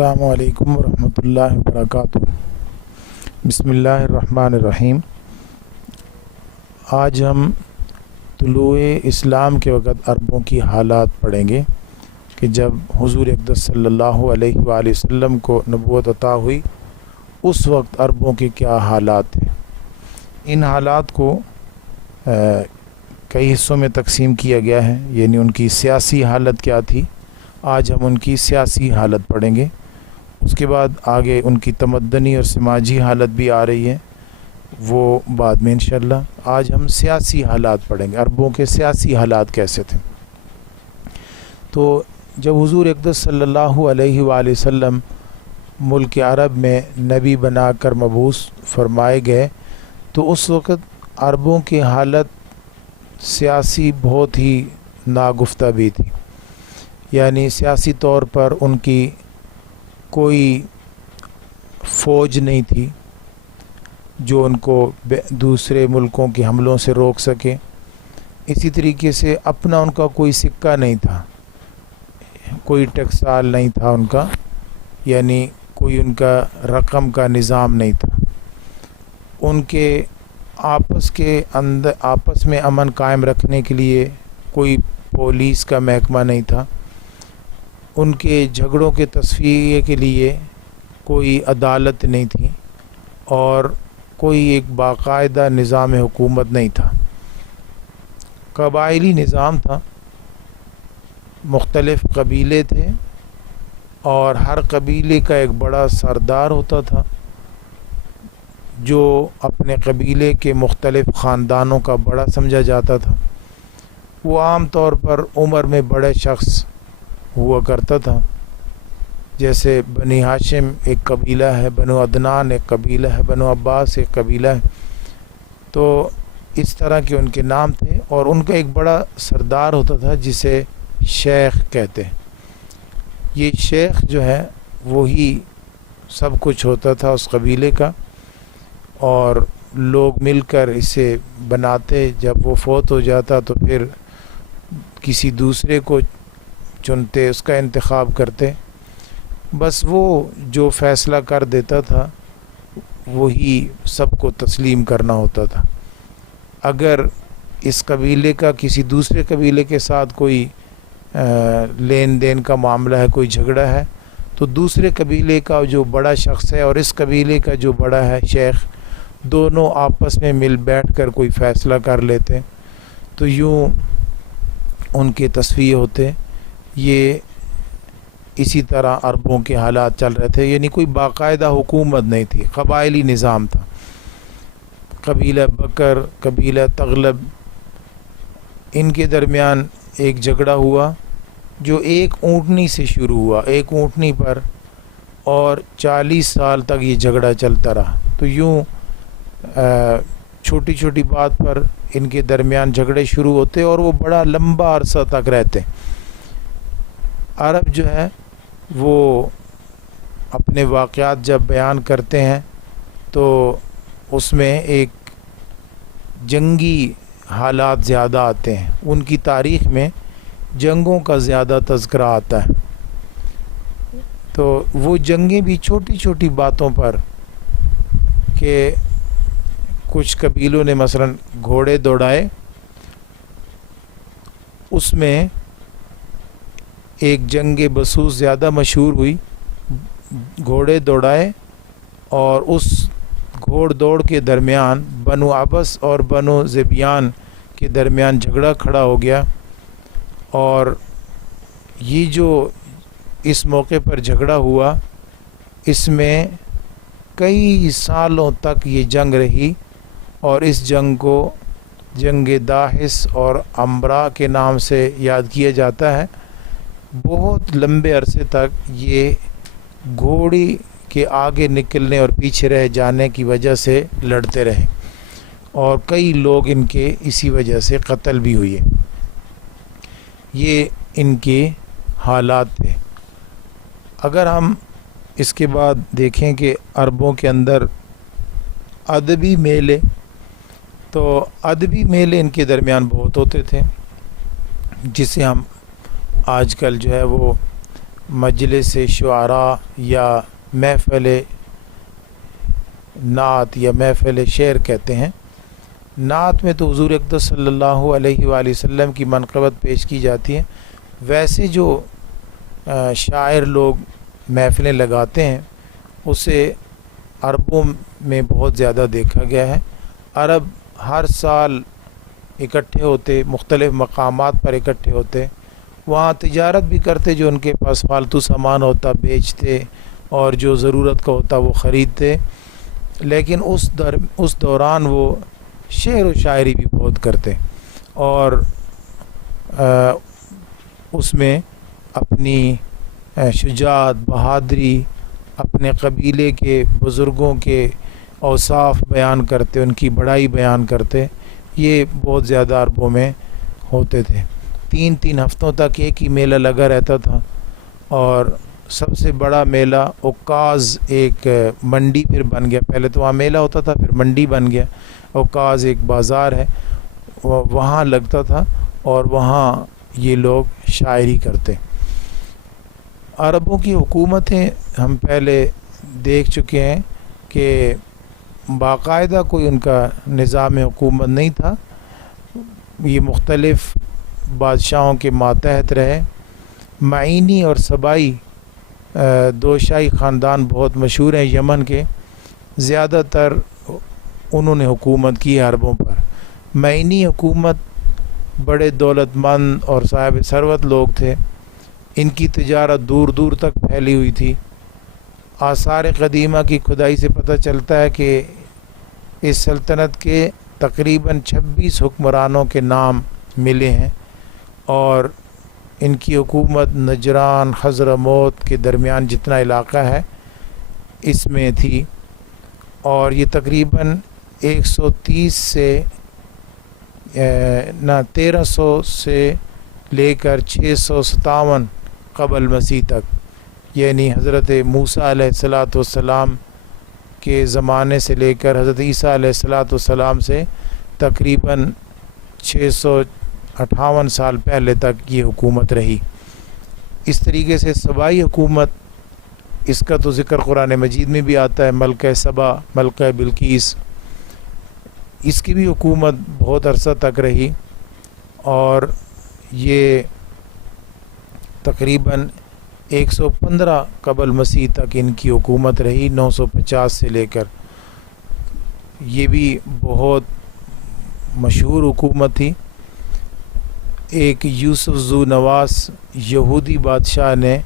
السلام علیکم ورحمۃ اللہ وبرکاتہ۔ بسم اللہ الرحمن الرحیم۔ آج ہم طلوع اسلام کے وقت عربوں کی حالات پڑھیں گے کہ جب حضور اقدس صلی اللہ علیہ وآلہ وسلم کو نبوت عطا ہوئی اس وقت عربوں کے کیا حالات تھے۔ ان حالات کو کئی حصوں میں تقسیم کیا گیا ہے، یعنی ان کی سیاسی حالت کیا تھی۔ آج ہم ان کی سیاسی حالت پڑھیں گے، اس کے بعد آگے ان کی تمدنی اور سماجی حالت بھی آ رہی ہے، وہ بعد میں انشاءاللہ۔ آج ہم سیاسی حالات پڑھیں گے، عربوں کے سیاسی حالات کیسے تھے۔ تو جب حضور اقدس صلی اللہ علیہ وآلہ وسلم ملک عرب میں نبی بنا کر مبعوث فرمائے گئے تو اس وقت عربوں کی حالت سیاسی بہت ہی ناگفتہ بھی تھی، یعنی سیاسی طور پر ان کی کوئی فوج نہیں تھی جو ان کو دوسرے ملکوں کے حملوں سے روک سکے۔ اسی طریقے سے اپنا ان کا کوئی سکہ نہیں تھا، کوئی ٹکسال نہیں تھا ان کا، یعنی کوئی ان کا رقم کا نظام نہیں تھا۔ ان کے آپس میں امن قائم رکھنے کے لیے کوئی پولیس کا محکمہ نہیں تھا۔ ان کے جھگڑوں کے تصفیے کے لیے کوئی عدالت نہیں تھی اور کوئی ایک باقاعدہ نظام حکومت نہیں تھا۔ قبائلی نظام تھا، مختلف قبیلے تھے اور ہر قبیلے کا ایک بڑا سردار ہوتا تھا جو اپنے قبیلے کے مختلف خاندانوں کا بڑا سمجھا جاتا تھا۔ وہ عام طور پر عمر میں بڑے شخص ہوا کرتا تھا، جیسے بنی ہاشم ایک قبیلہ ہے، بنو عدنان ایک قبیلہ ہے، بنو عباس ایک قبیلہ ہے۔ تو اس طرح کے ان کے نام تھے اور ان کا ایک بڑا سردار ہوتا تھا جسے شیخ کہتے ہیں۔ یہ شیخ جو ہے وہی سب کچھ ہوتا تھا اس قبیلے کا، اور لوگ مل کر اسے بناتے۔ جب وہ فوت ہو جاتا تو پھر کسی دوسرے کو چنتے، اس کا انتخاب کرتے۔ بس وہ جو فیصلہ کر دیتا تھا وہی سب کو تسلیم کرنا ہوتا تھا۔ اگر اس قبیلے کا کسی دوسرے قبیلے کے ساتھ کوئی لین دین کا معاملہ ہے، کوئی جھگڑا ہے، تو دوسرے قبیلے کا جو بڑا شخص ہے اور اس قبیلے کا جو بڑا ہے شیخ، دونوں آپس میں مل بیٹھ کر کوئی فیصلہ کر لیتے، تو یوں ان کے تصفیے ہوتے۔ یہ اسی طرح عربوں کے حالات چل رہے تھے، یعنی کوئی باقاعدہ حکومت نہیں تھی، قبائلی نظام تھا۔ قبیلہ بکر، قبیلہ تغلب، ان کے درمیان ایک جھگڑا ہوا جو ایک اونٹنی سے شروع ہوا، ایک اونٹنی پر، اور 40 سال تک یہ جھگڑا چلتا رہا۔ تو یوں چھوٹی چھوٹی بات پر ان کے درمیان جھگڑے شروع ہوتے اور وہ بڑا لمبا عرصہ تک رہتے۔ عرب جو ہے وہ اپنے واقعات جب بیان کرتے ہیں تو اس میں ایک جنگی حالات زیادہ آتے ہیں، ان کی تاریخ میں جنگوں کا زیادہ تذکرہ آتا ہے۔ تو وہ جنگیں بھی چھوٹی چھوٹی باتوں پر، کہ کچھ قبیلوں نے مثلا گھوڑے دوڑائے، اس میں ایک جنگ بسوس زیادہ مشہور ہوئی، گھوڑے دوڑائے اور اس گھوڑ دوڑ کے درمیان بنو عبس اور بنو ذبیان کے درمیان جھگڑا کھڑا ہو گیا، اور یہ جو اس موقع پر جھگڑا ہوا اس میں کئی سالوں تک یہ جنگ رہی، اور اس جنگ کو جنگ داحس اور امبرا کے نام سے یاد کیا جاتا ہے۔ بہت لمبے عرصے تک یہ گھوڑی کے آگے نکلنے اور پیچھے رہ جانے کی وجہ سے لڑتے رہے، اور کئی لوگ ان کے اسی وجہ سے قتل بھی ہوئے۔ یہ ان کے حالات تھے۔ اگر ہم اس کے بعد دیکھیں کہ عربوں کے اندر ادبی میلے، تو ادبی میلے ان کے درمیان بہت ہوتے تھے، جسے ہم آج کل جو ہے وہ مجلس شعراء یا محفل نعت یا محفل شعر کہتے ہیں۔ نعت میں تو حضور اقدس صلی اللہ علیہ وآلہ وسلم کی منقبت پیش کی جاتی ہے۔ ویسے جو شاعر لوگ محفلیں لگاتے ہیں اسے عربوں میں بہت زیادہ دیکھا گیا ہے۔ عرب ہر سال اکٹھے ہوتے، مختلف مقامات پر اکٹھے ہوتے، وہاں تجارت بھی کرتے، جو ان کے پاس فالتو سامان ہوتا بیچتے اور جو ضرورت کا ہوتا وہ خریدتے، لیکن اس دوران وہ شعر و شاعری بھی بہت کرتے اور اس میں اپنی شجاعت، بہادری، اپنے قبیلے کے بزرگوں کے اوصاف بیان کرتے، ان کی بڑائی بیان کرتے۔ یہ بہت زیادہ عربوں میں ہوتے تھے۔ 3 ہفتوں تک ایک ہی میلہ لگا رہتا تھا، اور سب سے بڑا میلہ عکاظ ایک منڈی پھر بن گیا۔ پہلے تو وہاں میلہ ہوتا تھا، پھر منڈی بن گیا۔ عکاظ ایک بازار ہے، وہاں لگتا تھا اور وہاں یہ لوگ شاعری کرتے۔ عربوں کی حکومتیں ہم پہلے دیکھ چکے ہیں کہ باقاعدہ کوئی ان کا نظام حکومت نہیں تھا، یہ مختلف بادشاہوں کے ماتحت رہے۔ معینی اور سبائی 2 شاہی خاندان بہت مشہور ہیں یمن کے، زیادہ تر انہوں نے حکومت کی عربوں پر۔ معینی حکومت بڑے دولت مند اور صاحب ثروت لوگ تھے، ان کی تجارت دور دور تک پھیلی ہوئی تھی۔ آثار قدیمہ کی کھدائی سے پتہ چلتا ہے کہ اس سلطنت کے تقریباً 26 حکمرانوں کے نام ملے ہیں، اور ان کی حکومت نجران حضرموت کے درمیان جتنا علاقہ ہے اس میں تھی، اور یہ تقریباً 130 سے 1300 سے لے کر 657 قبل مسیح تک، یعنی حضرت موسیٰ علیہ السلام کے زمانے سے لے کر حضرت عیسیٰ علیہ السلام سے تقریباً 658 سال پہلے تک یہ حکومت رہی۔ اس طریقے سے سبائی حکومت، اس کا تو ذکر قرآن مجید میں بھی آتا ہے، ملکہ سبا، ملکہ بلقیس، اس کی بھی حکومت بہت عرصہ تک رہی، اور یہ تقریباً 115 قبل مسیح تک ان کی حکومت رہی، 950 سے لے کر۔ یہ بھی بہت مشہور حکومت تھی۔ ایک یوسف ذو نواس یہودی بادشاہ نے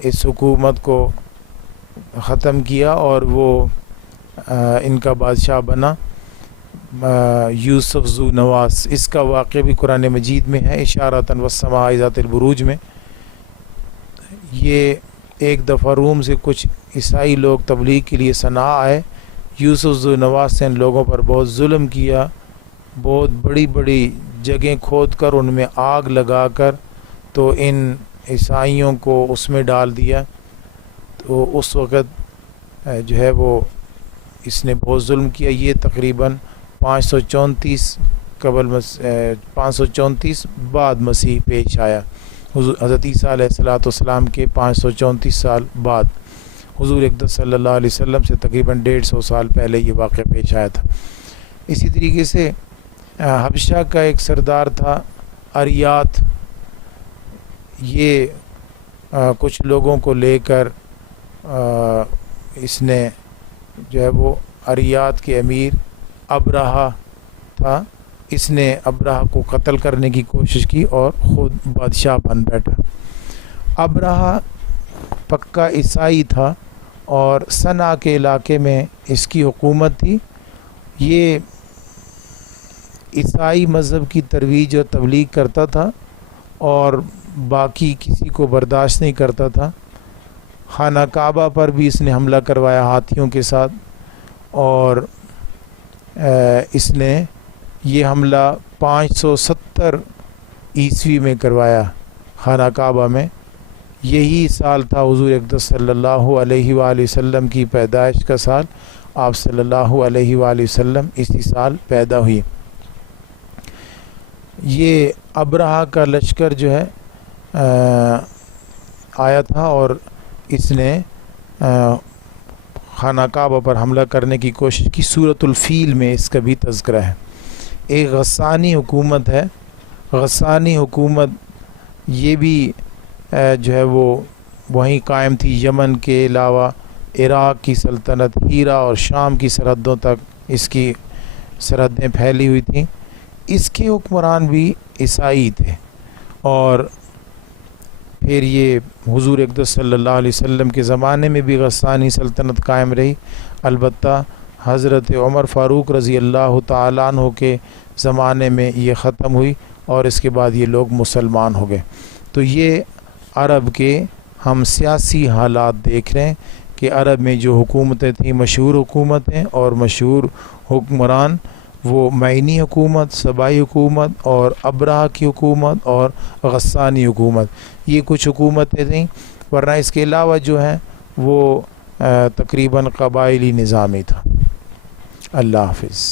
اس حکومت کو ختم کیا اور وہ ان کا بادشاہ بنا، یوسف ذو نواس۔ اس کا واقعہ بھی قرآن مجید میں ہے، اشارۃ والسماء ذات البروج میں۔ یہ ایک دفعہ روم سے کچھ عیسائی لوگ تبلیغ کے لیے صنعاء آئے، یوسف ذو نواس نے ان لوگوں پر بہت ظلم کیا، بہت بڑی بڑی جگہیں کھود کر ان میں آگ لگا کر تو ان عیسائیوں کو اس میں ڈال دیا۔ تو اس وقت جو ہے وہ اس نے بہت ظلم کیا۔ یہ تقریباً 534 534 بعد مسیح پیش آیا، حضرت عیسیٰ علیہ السلام کے 534 سال بعد، حضور اقدس صلی اللہ علیہ وسلم سے تقریباً 150 سال پہلے یہ واقعہ پیش آیا تھا۔ اسی طریقے سے حبشہ کا ایک سردار تھا اریات، یہ کچھ لوگوں کو لے کر اس نے جو ہے وہ اریات کے امیر ابرہہ تھا، اس نے ابرہہ کو قتل کرنے کی کوشش کی اور خود بادشاہ بن بیٹھا۔ ابرہہ پکا عیسائی تھا اور صنعاء کے علاقے میں اس کی حکومت تھی۔ یہ عیسائی مذہب کی ترویج اور تبلیغ کرتا تھا اور باقی کسی کو برداشت نہیں کرتا تھا۔ خانہ کعبہ پر بھی اس نے حملہ کروایا ہاتھیوں کے ساتھ، اور اس نے یہ حملہ 570 عیسوی میں کروایا خانہ کعبہ میں۔ یہی سال تھا حضور اقدس صلی اللہ علیہ وآلہ وسلم کی پیدائش کا سال، آپ صلی اللہ علیہ وآلہ وسلم اسی سال پیدا ہوئی۔ یہ ابرہہ کا لشکر جو ہے آیا تھا اور اس نے خانہ کعبہ پر حملہ کرنے کی کوشش کی. سورۃ الفیل میں اس کا بھی تذکرہ ہے. ایک غسانی حکومت ہے. غسانی حکومت یہ بھی جو ہے وہ وہیں قائم تھی. یمن کے علاوہ عراق کی سلطنت، ہیرا اور شام کی سرحدوں تک اس کی سرحدیں پھیلی ہوئی تھیں. اس کے حکمران بھی عیسائی تھے. اور پھر یہ حضور اقدس صلی اللہ علیہ وسلم کے زمانے میں بھی غسانی سلطنت قائم رہی. البتہ حضرت عمر فاروق رضی اللہ تعالیٰ عنہ کے زمانے میں یہ ختم ہوئی اور اس کے بعد یہ لوگ مسلمان ہو گئے. تو یہ عرب کے ہم سیاسی حالات دیکھ رہے ہیں کہ عرب میں جو حکومتیں تھیں، مشہور حکومتیں اور مشہور حکمران، وہ معینی حکومت، سبائی حکومت اور ابرہہ کی حکومت اور غسانی حکومت، یہ کچھ حکومتیں تھیں. ورنہ اس کے علاوہ جو ہیں وہ تقریباً قبائلی نظام ہی تھا. اللہ حافظ.